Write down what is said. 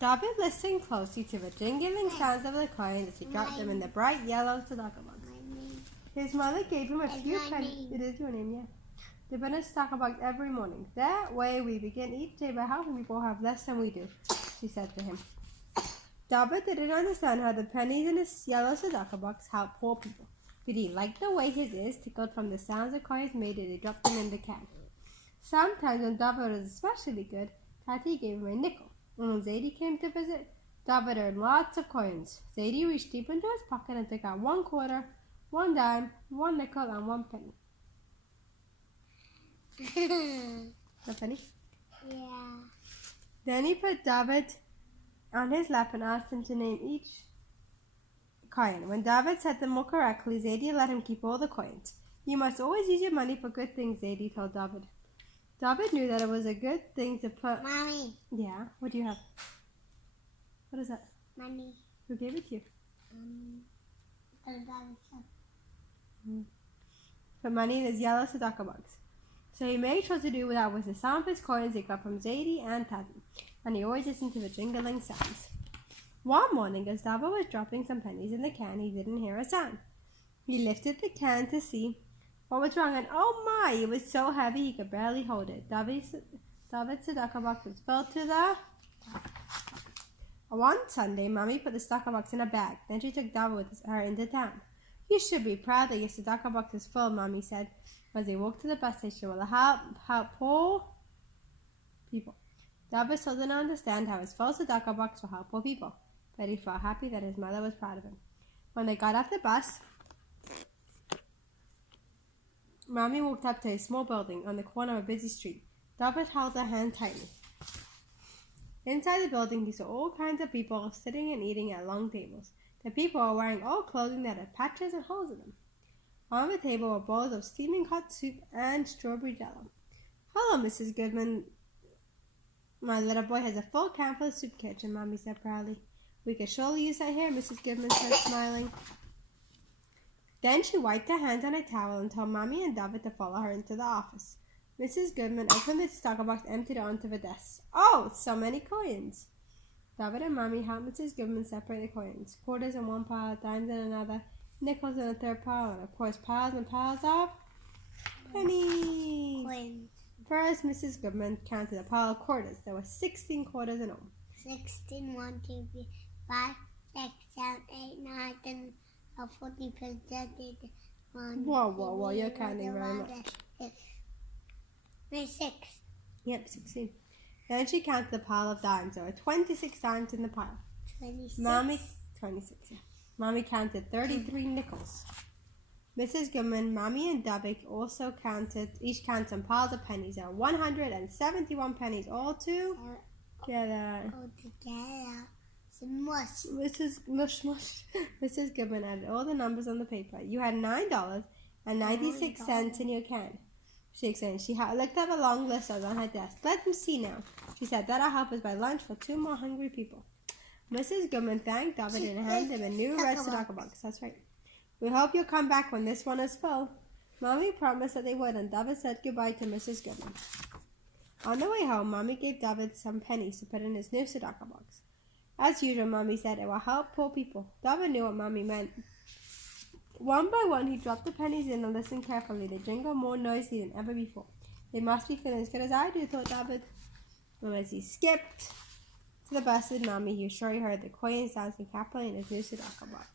David listened closely to the jingling sounds of the coins as he dropped them in the bright yellow tzedakah box. His mother gave him a few pennies. It is your name, yeah. To put in his tzedakah box every morning. That way we begin each day by helping people who have less than we do, she said to him. David didn't understand how the pennies in his yellow tzedakah box helped poor people, but he liked the way his ears tickled from the sounds the coins made as he dropped them in the can. Sometimes when David was especially good, Tati gave him a nickel. And when Zadie came to visit, David earned lots of coins. Zadie reached deep into his pocket and took out 1 quarter, 1 dime, 1 nickel, and 1 penny. A penny? Yeah. Then he put David on his lap and asked him to name each coin. When David said them all correctly, Zadie let him keep all the coins. You must always use your money for good things, Zadie told David. David knew that it was a good thing to put... Mommy. Yeah? What do you have? What is that? Money. Who gave it to you? Put money in his yellow tzedakah box. So he made sure to do that with the sound of his coins he got from Zadie and Tati, and he always listened to the jingling sounds. One morning, as David was dropping some pennies in the can, he didn't hear a sound. He lifted the can to see what was wrong, and oh my, it was so heavy he could barely hold it. David's tzedakah box was filled to the top. One Sunday, Mommy put the tzedakah box in a bag. Then she took David with her into town. You should be proud that your tzedakah box is full, Mommy said, as they walked to the bus station. Will help poor people. David still didn't understand how his full tzedakah box will help poor people, but he felt happy that his mother was proud of him. When they got off the bus, Mommy walked up to a small building on the corner of a busy street. David held her hand tightly. Inside the building, he saw all kinds of people sitting and eating at long tables. The people were wearing old clothing that had patches and holes in them. On the table were bowls of steaming hot soup and strawberry jello. Hello, Mrs. Goodman. My little boy has a full can for the soup kitchen, Mommy said proudly. We could surely use that here, Mrs. Goodman said, smiling. Then she wiped her hands on a towel and told Mommy and David to follow her into the office. Mrs. Goodman opened the tzedakah box and emptied it onto the desk. Oh, so many coins! David and Mommy helped Mrs. Goodman separate the coins. Quarters in one pile, dimes in another, nickels in a third pile, and of course piles and piles of pennies. Coins. First, Mrs. Goodman counted a pile of quarters. There were 16 quarters in all. 16, 1, 2, 3, 5, 6, 7, 8, 9, 10, 14, 15, 16, 1, Whoa, you're counting very much. 6. Yep, 16. Then she counted the pile of dimes. There were 26 dimes in the pile. 26. 26, yeah. Mommy counted 33 nickels. Mrs. Goodman, Mommy, and David also each counted some piles of pennies. There were 171 pennies all together. Smush. Mrs. Goodman added all the numbers on the paper. You had $9.96 in your can, she explained. She looked up a long list that was on her desk. Let them see now, she said. That'll help us buy lunch for 2 more hungry people. Mrs. Goodman thanked David and handed him a new red tzedakah box. That's right. We hope you'll come back when this one is full. Mommy promised that they would, and David said goodbye to Mrs. Goodman. On the way home, Mommy gave David some pennies to put in his new tzedakah box. As usual, Mommy said it will help poor people. David knew what Mommy meant. One by one, he dropped the pennies in and listened carefully. They jingled more noisily than ever before. They must be feeling as good as I do, thought David. And as he skipped to the bus with Mommy, he was sure he heard the coins dancing happily in his new tzedakah box.